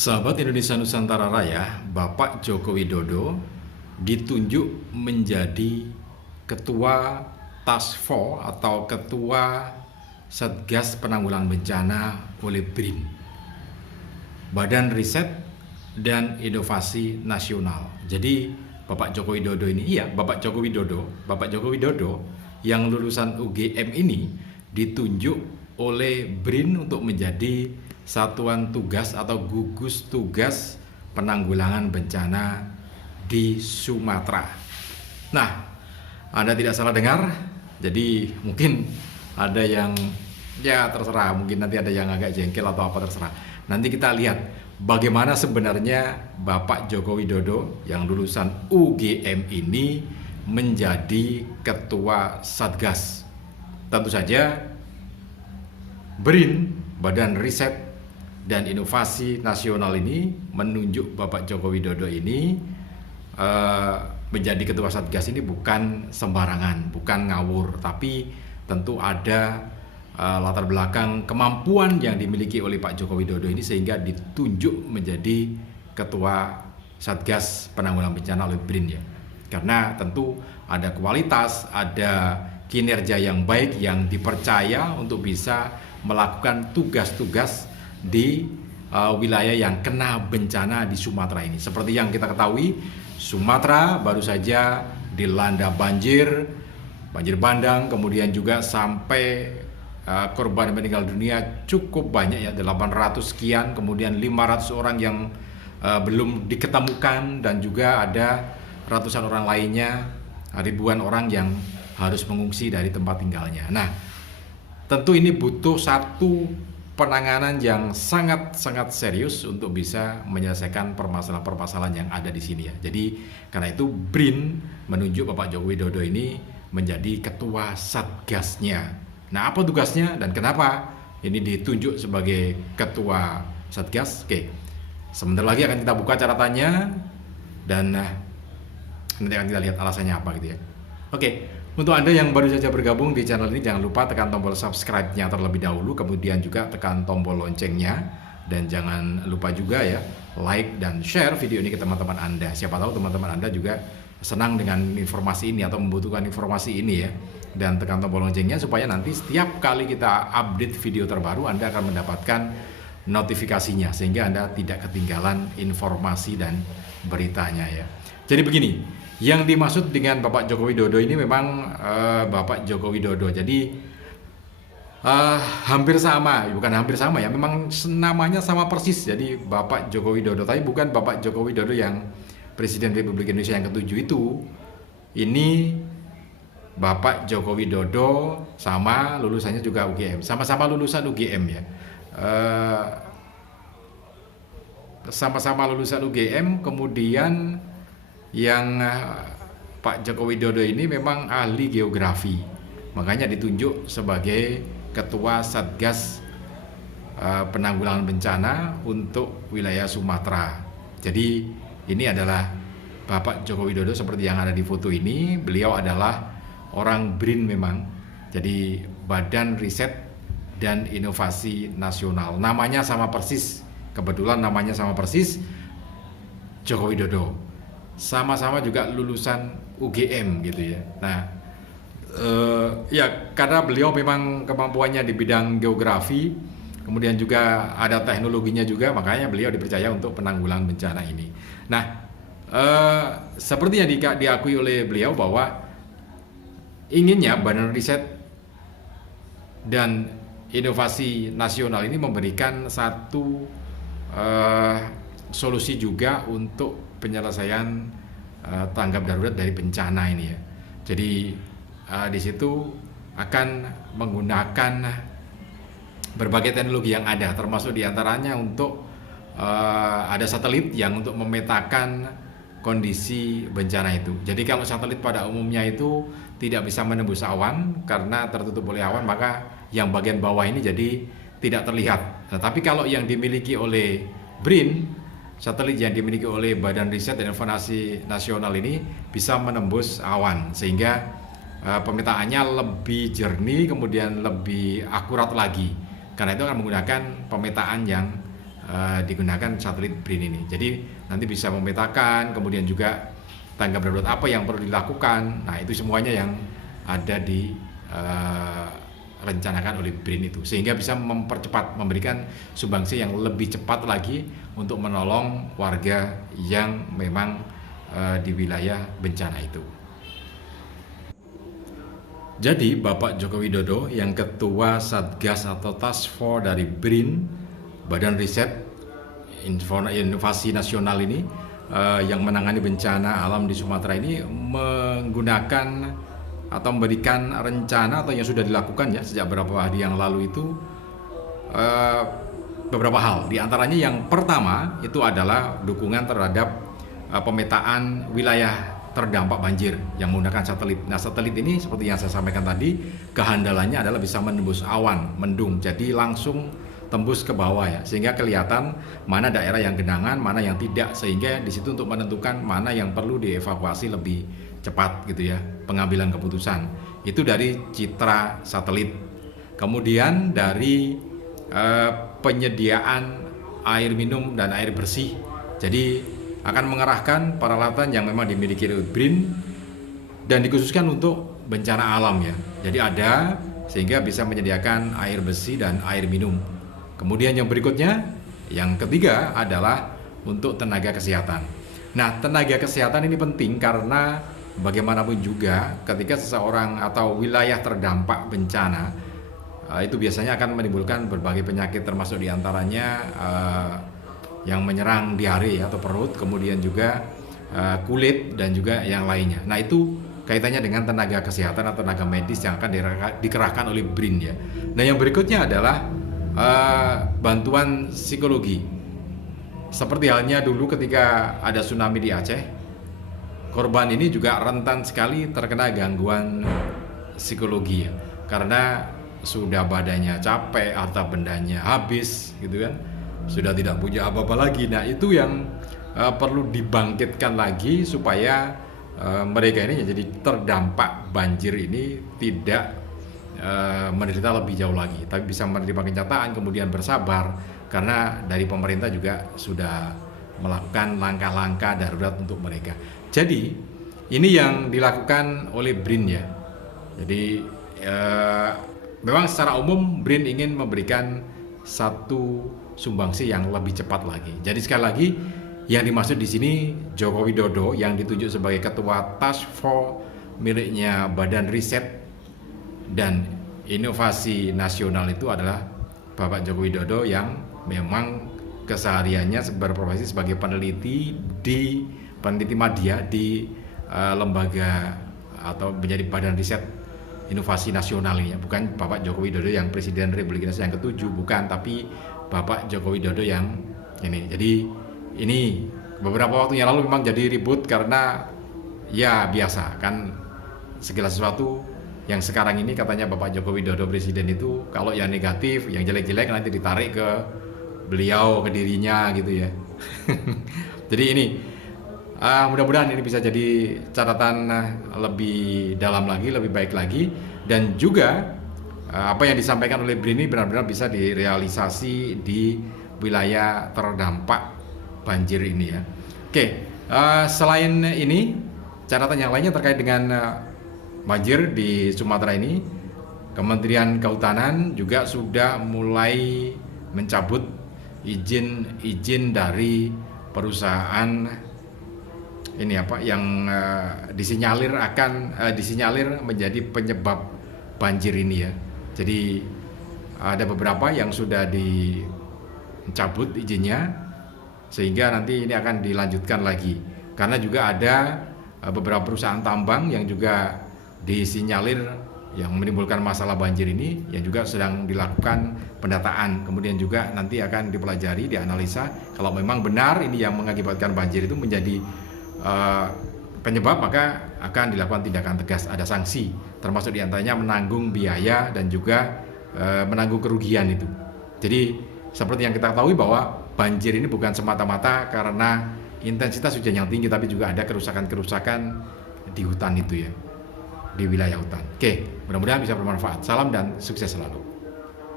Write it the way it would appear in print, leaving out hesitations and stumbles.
Sahabat Indonesia Nusantara Raya, Bapak Joko Widodo ditunjuk menjadi Ketua Task Force atau Ketua Satgas Penanggulangan Bencana oleh BRIN, Badan Riset dan Inovasi Nasional. Jadi Bapak Joko Widodo ini, Bapak Joko Widodo yang lulusan UGM ini ditunjuk oleh BRIN untuk menjadi Satuan Tugas atau Gugus Tugas Penanggulangan Bencana di Sumatera. Nah, Anda tidak salah dengar. Jadi mungkin ada yang terserah, mungkin nanti ada yang agak jengkel atau apa, terserah. Nanti kita lihat bagaimana sebenarnya Bapak Joko Widodo yang lulusan UGM ini menjadi Ketua Satgas. Tentu saja BRIN, Badan Riset dan Inovasi Nasional ini menunjuk Bapak Joko Widodo ini menjadi Ketua Satgas ini bukan sembarangan, bukan ngawur, tapi tentu ada latar belakang kemampuan yang dimiliki oleh Pak Joko Widodo ini sehingga ditunjuk menjadi Ketua Satgas Penanggulangan Bencana oleh BRIN ya. Karena tentu ada kualitas, ada kinerja yang baik yang dipercaya untuk bisa melakukan tugas-tugas di wilayah yang kena bencana di Sumatera ini. Seperti yang kita ketahui, Sumatera baru saja dilanda banjir bandang, kemudian juga sampai korban meninggal dunia cukup banyak ya, 800 sekian, kemudian 500 orang yang belum diketemukan, dan juga ada ratusan orang lainnya, ribuan orang yang harus mengungsi dari tempat tinggalnya. Nah, tentu ini butuh satu penanganan yang sangat-sangat serius untuk bisa menyelesaikan permasalahan-permasalahan yang ada di sini ya. Jadi karena itu BRIN menunjuk Bapak Joko Widodo ini menjadi Ketua Satgasnya. Nah, apa tugasnya dan kenapa ini ditunjuk sebagai Ketua Satgas? Oke, sebentar lagi akan kita buka catatannya dan nanti akan kita lihat alasannya apa gitu ya. Oke. Untuk Anda yang baru saja bergabung di channel ini, jangan lupa tekan tombol subscribe-nya terlebih dahulu, kemudian juga tekan tombol loncengnya, dan jangan lupa juga ya like dan share video ini ke teman-teman Anda. Siapa tahu teman-teman Anda juga senang dengan informasi ini atau membutuhkan informasi ini ya. Dan tekan tombol loncengnya supaya nanti setiap kali kita update video terbaru Anda akan mendapatkan notifikasinya, sehingga Anda tidak ketinggalan informasi dan beritanya ya. Jadi begini, yang dimaksud dengan Bapak Joko Widodo ini memang Bapak Joko Widodo. Jadi hampir sama, bukan hampir sama ya, memang namanya sama persis. Jadi Bapak Joko Widodo, tapi bukan Bapak Joko Widodo yang Presiden Republik Indonesia yang ke-7 itu. Ini Bapak Joko Widodo sama lulusannya juga UGM, sama-sama lulusan UGM ya. Sama-sama lulusan UGM, kemudian yang Pak Joko Widodo ini memang ahli geografi, makanya ditunjuk sebagai Ketua Satgas Penanggulangan Bencana untuk wilayah Sumatera. Jadi ini adalah Bapak Joko Widodo seperti yang ada di foto ini. Beliau adalah orang BRIN memang, jadi Badan Riset dan Inovasi Nasional. Namanya sama persis, kebetulan namanya sama persis, Joko Widodo. Sama-sama juga lulusan UGM gitu ya. Nah, ya karena beliau memang kemampuannya di bidang geografi, kemudian juga ada teknologinya juga, makanya beliau dipercaya untuk penanggulangan bencana ini. Nah, seperti yang diakui oleh beliau bahwa inginnya Badan Riset dan Inovasi Nasional ini memberikan satu solusi juga untuk penyelesaian tanggap darurat dari bencana ini ya. Jadi di situ akan menggunakan berbagai teknologi yang ada, termasuk diantaranya untuk ada satelit yang untuk memetakan kondisi bencana itu. Jadi kalau satelit pada umumnya itu tidak bisa menembus awan karena tertutup oleh awan, maka yang bagian bawah ini jadi tidak terlihat. Nah, tapi kalau yang dimiliki oleh BRIN, satelit yang dimiliki oleh Badan Riset dan Inovasi Nasional ini bisa menembus awan, sehingga pemetaannya lebih jernih, kemudian lebih akurat lagi. Karena itu akan menggunakan pemetaan yang digunakan satelit BRIN ini. Jadi nanti bisa memetakan, kemudian juga tanggap darurat apa yang perlu dilakukan. Nah, itu semuanya yang ada di rencanakan oleh BRIN itu, sehingga bisa mempercepat, memberikan sumbangsi yang lebih cepat lagi untuk menolong warga yang memang di wilayah bencana itu. Jadi Bapak Joko Widodo yang Ketua Satgas atau Task Force dari BRIN, Badan Riset Inovasi Nasional ini, yang menangani bencana alam di Sumatera ini, menggunakan atau memberikan rencana atau yang sudah dilakukan ya sejak beberapa hari yang lalu itu beberapa hal. Di antaranya yang pertama itu adalah dukungan terhadap pemetaan wilayah terdampak banjir yang menggunakan satelit. Nah, satelit ini seperti yang saya sampaikan tadi, kehandalannya adalah bisa menembus awan, mendung, jadi langsung tembus ke bawah ya, sehingga kelihatan mana daerah yang genangan, mana yang tidak, sehingga di situ untuk menentukan mana yang perlu dievakuasi lebih cepat gitu ya, pengambilan keputusan. Itu dari citra satelit. Kemudian dari penyediaan air minum dan air bersih. Jadi akan mengerahkan peralatan yang memang dimiliki oleh BRIN dan dikhususkan untuk bencana alam ya. Jadi ada sehingga bisa menyediakan air bersih dan air minum. Kemudian yang berikutnya, yang ketiga adalah untuk tenaga kesehatan. Nah, tenaga kesehatan ini penting karena bagaimanapun juga ketika seseorang atau wilayah terdampak bencana itu biasanya akan menimbulkan berbagai penyakit, termasuk diantaranya yang menyerang diare atau perut, kemudian juga kulit dan juga yang lainnya. Nah, itu kaitannya dengan tenaga kesehatan atau tenaga medis yang akan dikerahkan oleh BRIN ya. Nah, yang berikutnya adalah bantuan psikologi. Seperti halnya dulu ketika ada tsunami di Aceh, korban ini juga rentan sekali terkena gangguan psikologi ya, karena sudah badannya capek, harta bendanya habis gitu kan, sudah tidak punya apa-apa lagi. Nah, itu yang perlu dibangkitkan lagi supaya mereka ini jadi terdampak banjir ini tidak menderita lebih jauh lagi, tapi bisa menerima kenyataan, kemudian bersabar, karena dari pemerintah juga sudah melakukan langkah-langkah darurat untuk mereka. Jadi ini yang dilakukan oleh BRIN ya. Jadi memang secara umum BRIN ingin memberikan satu sumbangsi yang lebih cepat lagi. Jadi sekali lagi yang dimaksud di sini Joko Widodo yang ditunjuk sebagai Ketua Task Force miliknya Badan Riset dan Inovasi Nasional itu adalah Bapak Joko Widodo yang memang kesehariannya berprofesi sebagai peneliti media di lembaga atau menjadi Badan Riset Inovasi Nasional ini ya. Bukan Bapak Joko Widodo yang Presiden Republik Indonesia yang ke-7, bukan, tapi Bapak Joko Widodo yang ini. Jadi ini beberapa waktu yang lalu memang jadi ribut karena ya biasa kan, segala sesuatu yang sekarang ini katanya Bapak Joko Widodo Presiden itu kalau yang negatif, yang jelek-jelek nanti ditarik ke beliau, ke dirinya gitu ya. Jadi ini mudah-mudahan ini bisa jadi catatan lebih dalam lagi, lebih baik lagi, dan juga apa yang disampaikan oleh BRIN ini benar-benar bisa direalisasi di wilayah terdampak banjir ini ya. Oke, selain ini catatan yang lainnya terkait dengan banjir di Sumatera ini, Kementerian Kehutanan juga sudah mulai mencabut izin dari perusahaan ini yang disinyalir menjadi penyebab banjir ini ya. Jadi ada beberapa yang sudah dicabut izinnya, sehingga nanti ini akan dilanjutkan lagi, karena juga ada beberapa perusahaan tambang yang juga disinyalir yang menimbulkan masalah banjir ini, yang juga sedang dilakukan pendataan, kemudian juga nanti akan dipelajari, dianalisa. Kalau memang benar ini yang mengakibatkan banjir itu menjadi penyebab, maka akan dilakukan tindakan tegas, ada sanksi, termasuk diantaranya menanggung biaya dan juga menanggung kerugian itu. Jadi seperti yang kita ketahui bahwa banjir ini bukan semata-mata karena intensitas hujan yang tinggi, tapi juga ada kerusakan-kerusakan di hutan itu ya, di wilayah hutan. Oke, mudah-mudahan bisa bermanfaat. Salam dan sukses selalu.